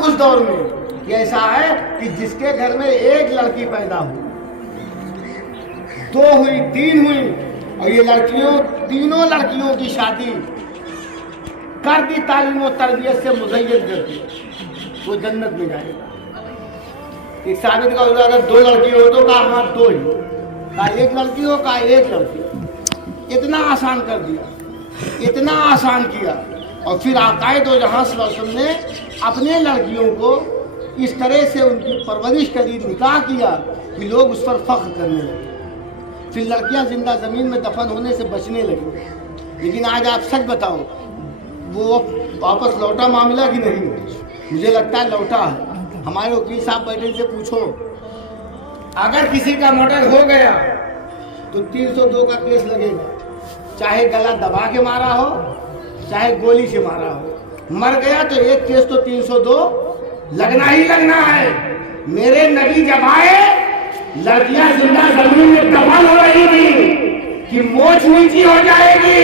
اس دور میں کہ ایسا ہے کہ جس کے گھر میں ایک لڑکی پیدا ہوئی، 2 ہوئی، 3 ہوئی، اور یہ تینوں لڑکیوں کی شادی کر دی، تعلیم و تربیت سے مزین کر دی، وہ جنت میں جائے گا۔ ایک ثابت کا ہوگا اگر 2 لڑکی ہو تو کہا ہاں 2 ہی، کہا 1 لڑکی ہو، کہا 1 لڑکی ہو۔ اتنا آسان کر دیا، اتنا آسان کیا۔ اور پھر آقا دو جہاں صلی اللہ علیہ وسلم نے اپنے لڑکیوں کو اس طرح سے ان کی پرورش کری، نکاح کیا کہ لوگ اس پر فخر کرنے لگے۔ پھر لڑکیاں زندہ زمین میں دفن ہونے سے بچنے لگی۔ لیکن آج آپ سچ بتاؤ، وہ واپس لوٹا معاملہ کی نہیں؟ مجھے لگتا ہے لوٹا ہے۔ ہمارے وکیل صاحب بیٹھے سے پوچھو، اگر کسی کا مرڈر ہو گیا تو 302 کا کیس لگے گا، چاہے گلا دبا کے مارا ہو چاہے گولی سے مارا ہو، مر گیا تو ایک کیس تو 302 لگنا ہی لگنا ہے۔ میرے نبی جب آئے لڑکیاں زندہ زمین میں دفن ہو رہی تھی کہ موچ نیچی ہو جائے گی،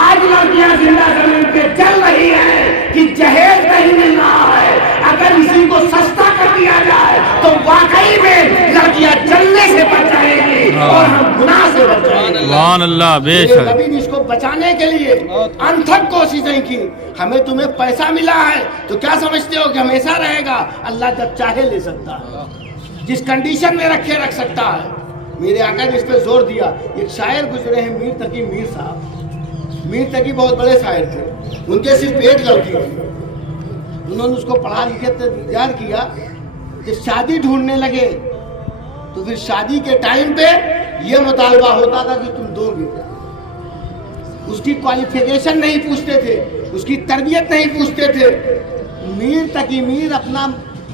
آج لڑکیاں زندہ زمین پہ چل رہی ہیں کہ جہیز نہیں مل رہا ہے۔ اگر اسی کو سستا کر دیا جائے تو واقعی میں لڑکیاں جلنے سے بچ جائیں گی اور ہم گناہ سے بچ جائیں گے۔ سبحان اللہ، بے شک۔ نبی نے اس کو بچانے کے لیے انتھک کوششیں کی۔ ہمیں تمہیں پیسہ ملا ہے تو کیا سمجھتے ہو کہ ہمیشہ رہے گا؟ اللہ جب چاہے لے سکتا ہے، جس کنڈیشن میں رکھے رکھ سکتا ہے۔ میرے آقا نے اس پہ زور دیا۔ ایک شاعر گزرے ہیں میر تقی میر صاحب، میر تقی بہت بڑے شاعر تھے، ان کے صرف 1 لڑکی تھی۔ انہوں نے اس کو پڑھا لکھے تیار کیا کہ شادی ڈھونڈنے لگے تو پھر شادی کے ٹائم پہ یہ مطالبہ ہوتا تھا کہ تم دو گے۔ اس کی کوالیفیکیشن نہیں پوچھتے تھے، اس کی تربیت نہیں پوچھتے تھے۔ میر تقی میر اپنا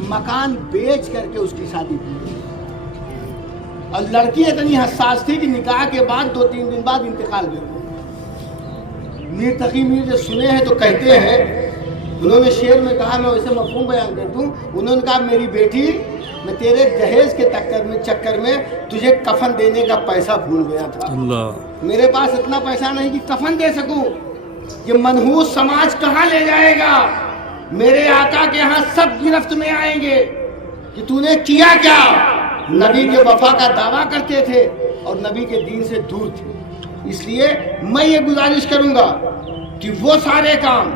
مکان بیچ کر کے اس کی شادی کی، اور لڑکی اتنی حساس تھی کہ نکاح کے بعد 2-3 دن بعد انتقال کر گئی۔ میر تقی میر جو سنے ہیں تو کہتے ہیں، انہوں نے شعر میں کہا، میں اسے مفہوم بیان کر دوں، انہوں نے کہا میری بیٹی میں تیرے جہیز کے چکر میں تجھے کفن دینے کا پیسہ بھول گیا تھا۔ میرے پاس اتنا پیسہ نہیں کہ کفن دے سکوں، یہ منحوس سماج کہاں لے جائے گا؟ میرے آقا کے ہاں سب گرفت میں آئیں گے کہ تو نے کیا کیا۔ نبی کے وفا کا دعویٰ کرتے تھے اور نبی کے دین سے دور تھے۔ اس لیے میں یہ گزارش کروں گا کہ وہ سارے کام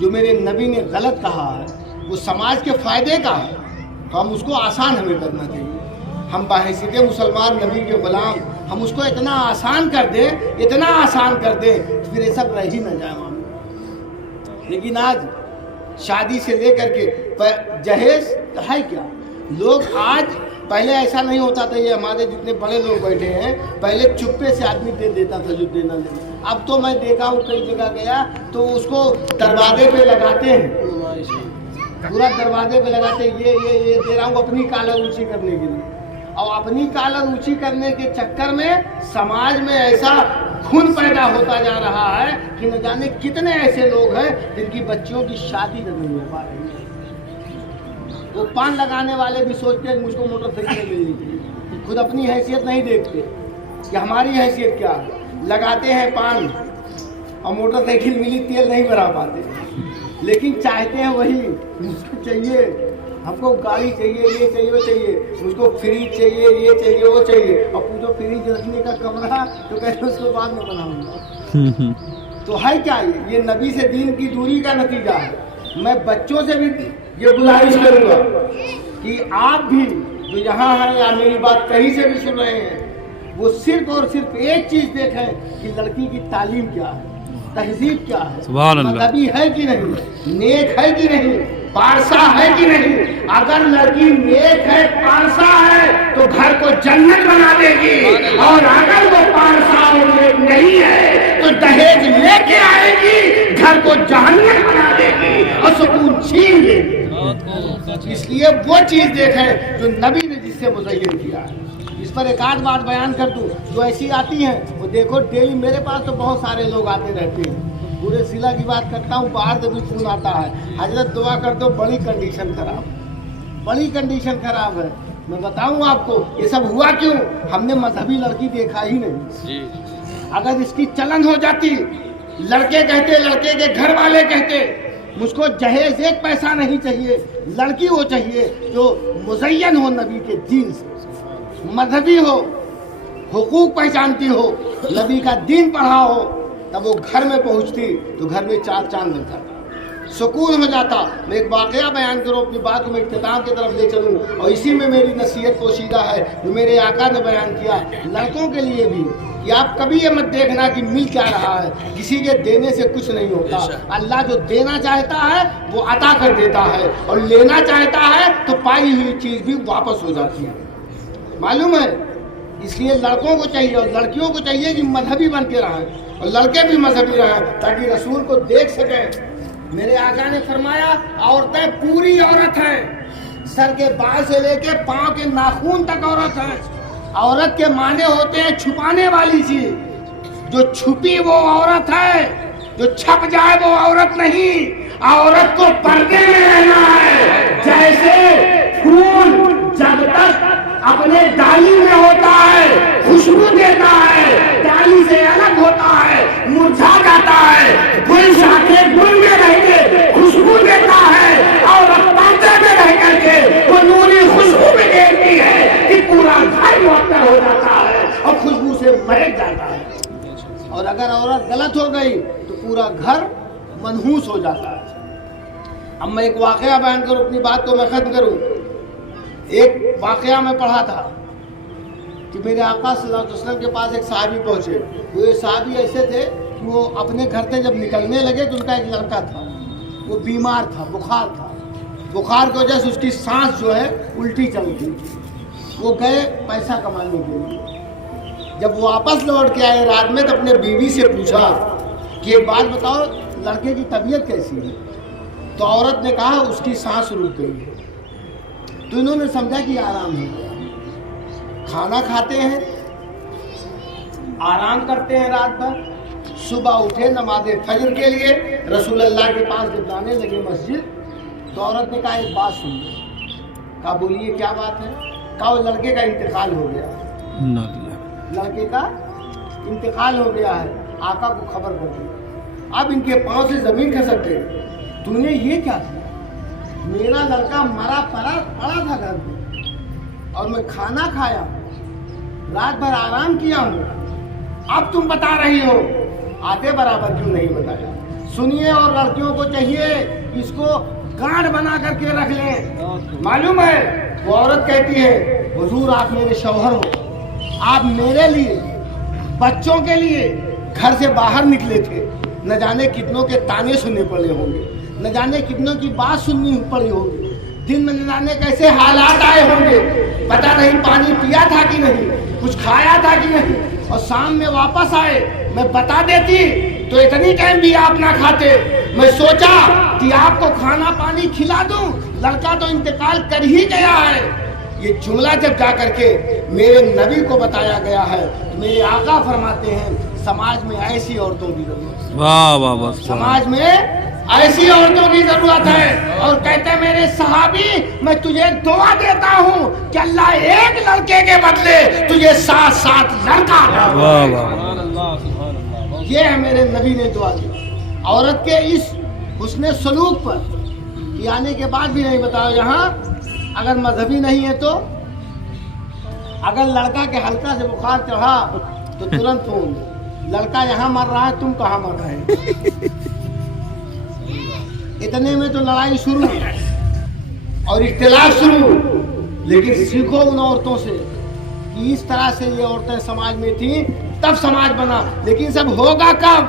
جو میرے نبی نے غلط کہا ہے وہ سماج کے فائدے کا ہے تو ہم اس کو آسان ہمیں کرنا چاہیے۔ ہم بحیثیت مسلمان نبی کے غلام ہم اس کو اتنا آسان کر دیں، اتنا آسان کر دیں پھر یہ سب رہ ہی نہ جائے معاملہ۔ لیکن آج شادی سے لے کر کے جہیز ہے کیا؟ لوگ آج، پہلے ایسا نہیں ہوتا تھا، یہ ہمارے جتنے بڑے لوگ بیٹھے ہیں پہلے چپے سے آدمی دے دیتا تھا جو دینا لینا۔ اب تو میں دیکھا ہوں کئی جگہ گیا تو اس کو دروازے پہ لگاتے ہیں، پورا دروازے پہ لگاتے ہیں، یہ دے رہا ہوں اپنی کالر اونچی کرنے کے لیے۔ اور اپنی کالر اونچی کرنے کے چکر میں سماج میں ایسا خون پیدا ہوتا جا رہا ہے کہ نہ جانے کتنے ایسے لوگ ہیں جن کی بچیوں کی شادی نہیں ہو پا رہی ہے۔ وہ پان لگانے والے بھی سوچتے ہیں مجھ کو موٹر سائیکل ملنی چاہیے، خود اپنی حیثیت نہیں دیکھتے کہ ہماری حیثیت کیا ہے۔ لگاتے ہیں پان اور موٹر سائیکل ملی تیل نہیں بھرا پاتے، لیکن چاہتے ہیں وہی، مجھ کو چاہیے، ہم کو گاڑی چاہیے، یہ چاہیے وہ چاہیے، مجھ کو فریج چاہیے، یہ چاہیے وہ چاہیے، اور پوچھو فریج رکھنے کا کمرہ تو کہتے اس کو بعد میں بناؤں گا۔ تو ہے کیا یہ نبی سے دین کی دوری کا نتیجہ ہے۔ میں بچوں سے بھی یہ گزارش کروں گا کہ آپ بھی جو یہاں ہیں یا میری بات کہیں سے بھی سن رہے ہیں، وہ صرف اور صرف ایک چیز دیکھیں کہ لڑکی کی تعلیم کیا ہے، تہذیب کیا ہے، مذہبی ہے کہ نہیں، نیک ہے کہ نہیں، پارسا ہے کہ نہیں۔ اگر لڑکی نیک ہے، پارسا ہے تو گھر کو جنت بنا دے گی، اور اگر وہ پارسا اور نیک نہیں ہے تو دہیج لے کے آئے گی، گھر کو جہنم بنا دے گی اور سکون چھین لے گی۔ اس لیے وہ چیز دیکھیں جو نبی نے جس سے مزین کیا ہے۔ اس پر ایک آدھ بات بیان کر دوں، جو ایسی آتی ہیں وہ دیکھو ڈیلی میرے پاس تو بہت سارے لوگ آتے رہتے ہیں، پورے ضلع کی بات کرتا ہوں، باہر سے بھی فون آتا ہے، حضرت دعا کر دو، بڑی کنڈیشن خراب، بڑی کنڈیشن خراب ہے۔ میں بتاؤں آپ کو یہ سب ہوا کیوں؟ ہم نے مذہبی لڑکی دیکھا ہی نہیں۔ اگر اس کی چلن ہو جاتی، لڑکے کہتے، لڑکے کے گھر والے کہتے مجھ کو جہیز ایک پیسہ نہیں چاہیے، لڑکی وہ چاہیے جو مزین ہو نبی کے دین سے، مذہبی ہو، حقوق پہچانتی ہو، نبی کا دین پڑھا ہو، تب وہ گھر میں پہنچتی تو گھر میں چار چاند لگ جاتا، سکون ہو جاتا۔ میں ایک واقعہ بیان کروں، اپنی بات کو میں اختتام کی طرف لے چلوں، اور اسی میں میری نصیحت پوشیدہ ہے جو میرے آقا نے بیان کیا لڑکوں کے لیے بھی، کہ آپ کبھی یہ مت دیکھنا کہ مل کیا رہا ہے، کسی کے دینے سے کچھ نہیں ہوتا، اللہ جو دینا چاہتا ہے وہ عطا کر دیتا ہے، اور لینا چاہتا ہے تو پائی ہوئی چیز بھی واپس ہو جاتی ہے، معلوم ہے۔ اس لیے لڑکوں کو چاہیے اور لڑکیوں کو چاہیے کہ مذہبی بن کے رہیں، اور لڑکے بھی مذہبی رہیں تاکہ رسول کو دیکھ سکیں۔ میرے آقا نے فرمایا عورتیں پوری عورت ہیں، سر کے بال سے لے کے پاؤں کے ناخون تک عورت ہیں۔ عورت کے معنی ہوتے ہیں چھپانے والی چیز، جو چھپی وہ عورت ہے، جو چھپ جائے وہ عورت نہیں۔ عورت کو پردے میں رہنا ہے، جیسے پھول جب تک اپنے ڈالی میں ہوتا ہے خوشبو دیتا ہے، ڈالی سے الگ ہوتا ہے مرجھا جاتا ہے، گل شاخیں گل میں رہ کے خوشبو دیتا ہے، اور پردے میں رہ کر کے وہ نوری خوشبو بھی دیتی ہے کہ پورا گھر معطر ہو جاتا ہے اور خوشبو سے مہک جاتا ہے۔ اور اگر عورت غلط ہو گئی تو پورا گھر منحوس ہو جاتا ہے۔ اب میں ایک واقعہ بیان کروں، اپنی بات کو میں ختم کروں۔ ایک واقعہ میں پڑھا تھا کہ میرے آقا صلی اللہ علیہ وسلم کے پاس ایک صحابی پہنچے، وہ صحابی ایسے تھے کہ وہ اپنے گھر سے جب نکلنے لگے تو ان کا ایک لڑکا تھا، وہ بیمار تھا، بخار تھا، بخار کی وجہ سے اس کی سانس جو ہے الٹی چل گئی۔ وہ گئے پیسہ کمانے کے لیے، جب واپس لوٹ کے آئے رات میں تو اپنے بیوی سے پوچھا کہ ایک بات بتاؤ لڑکے کی طبیعت کیسی ہے؟ تو عورت نے کہا اس کی سانس رک گئی ہے۔ تو انہوں نے سمجھا کہ آرام ہو گیا۔ کھانا کھاتے ہیں، آرام کرتے ہیں رات بھر، صبح اٹھے نماز فجر کے لیے رسول اللہ کے پاس جب جانے لگے مسجد، تو عورت نے کہا ایک بات سن لو۔ کہا بولیے کیا بات ہے؟ کہا وہ لڑکے کا انتقال ہو گیا، لڑکے کا انتقال ہو گیا ہے، آقا کو خبر پڑ گئی۔ اب ان کے پاؤں سے زمین کھسک گئی، تم نے یہ کیا کیا؟ میرا لڑکا مرا پڑا تھا گھر میں، اور میں کھانا کھایا، رات بھر آرام کیا ہوں، اب تم بتا رہی ہو، آتے برابر کیوں نہیں بتایا؟ سنیے، اور لڑکیوں کو چاہیے اس کو گانٹ بنا کر کے رکھ لیں۔ معلوم ہے وہ عورت کہتی ہے حضور آپ میرے شوہر ہو، آپ میرے لیے بچوں کے لیے گھر سے باہر نکلے تھے، نہ جانے کتنوں کے تانے سننے پڑے ہوں گے، نہ جانے کتنوں کی بات سننی پڑی ہوگی، دن میں نہ جانے کیسے حالات آئے ہوں گے، پتہ نہیں پانی پیا تھا کہ نہیں، کچھ کھایا تھا کہ نہیں، اور شام میں واپس آئے میں بتا دیتی تو اتنی ٹائم بھی آپ نہ کھاتے۔ میں سوچا کہ آپ کو کھانا پانی کھلا دوں، لڑکا تو انتقال کر ہی گیا ہے۔ یہ جملہ جب جا کر کے میرے نبی کو بتایا گیا ہے تو میرے آقا فرماتے ہیں سماج میں ایسی عورتوں کی ضرورت ہے، واہ واہ واہ، سماج میں ایسی عورتوں کی ضرورت ہے۔ اور کہتے ہیں میرے صحابی میں تجھے دعا دیتا ہوں کہ اللہ ایک لڑکے کے بدلے تجھے 7 لڑکا دے۔ یہ ہے میرے نبی نے دعا دی۔ عورت کے اس حسن سلوک پر یہ آنے کے بعد بھی نہیں بتایا یہاں، اگر مذہبی نہیں ہے تو اگر لڑکا کے ہلکا سے بخار چڑھا تو ترنت فون، لڑکا یہاں مر رہا ہے تم کہاں مر رہے ہیں؟ اتنے میں تو لڑائی شروع اور اختلاف شروع۔ لیکن سیکھو ان عورتوں سے کہ اس طرح سے یہ عورتیں سماج میں تھیں تب سماج بنا، لیکن سب ہوگا کب؟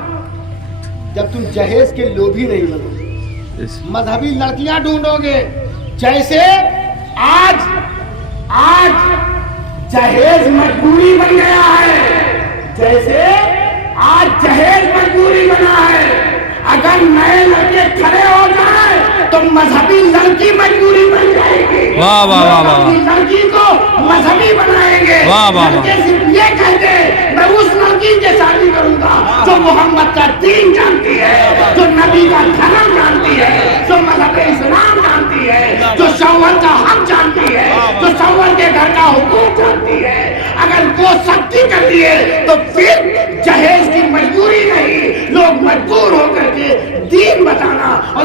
جب تم جہیز کے لوبھی نہیں بنو گے، مذہبی لڑکیاں ڈھونڈو گے۔ جیسے آج جہیز مجبوری بن گیا ہے، جیسے آج جہیز مجبوری بنا ہے، اگر نئے لڑکے کھڑے ہو جائیں تو مذہبی لڑکی مجبوری بن جائے گی۔ واہ واہ واہ واہ، لڑکی کو مذہبی بنائیں گے۔ لڑکے صرف یہ کہتے میں اس لڑکی سے شادی کروں گا جو محمد کا دین جانتی ہے، جو نبی کا دھرم جانتی ہے، جو مذہب اسلام جانتی ہے، جو شوہر کا حق جانتی ہے، جو شوہر کے گھر کا حقوق جانتی ہے۔ اگر وہ سختی کر دیے تو پھر جہیز کی مجبوری نہیں، لوگ مجبور ہو کر کے دین بتانا اور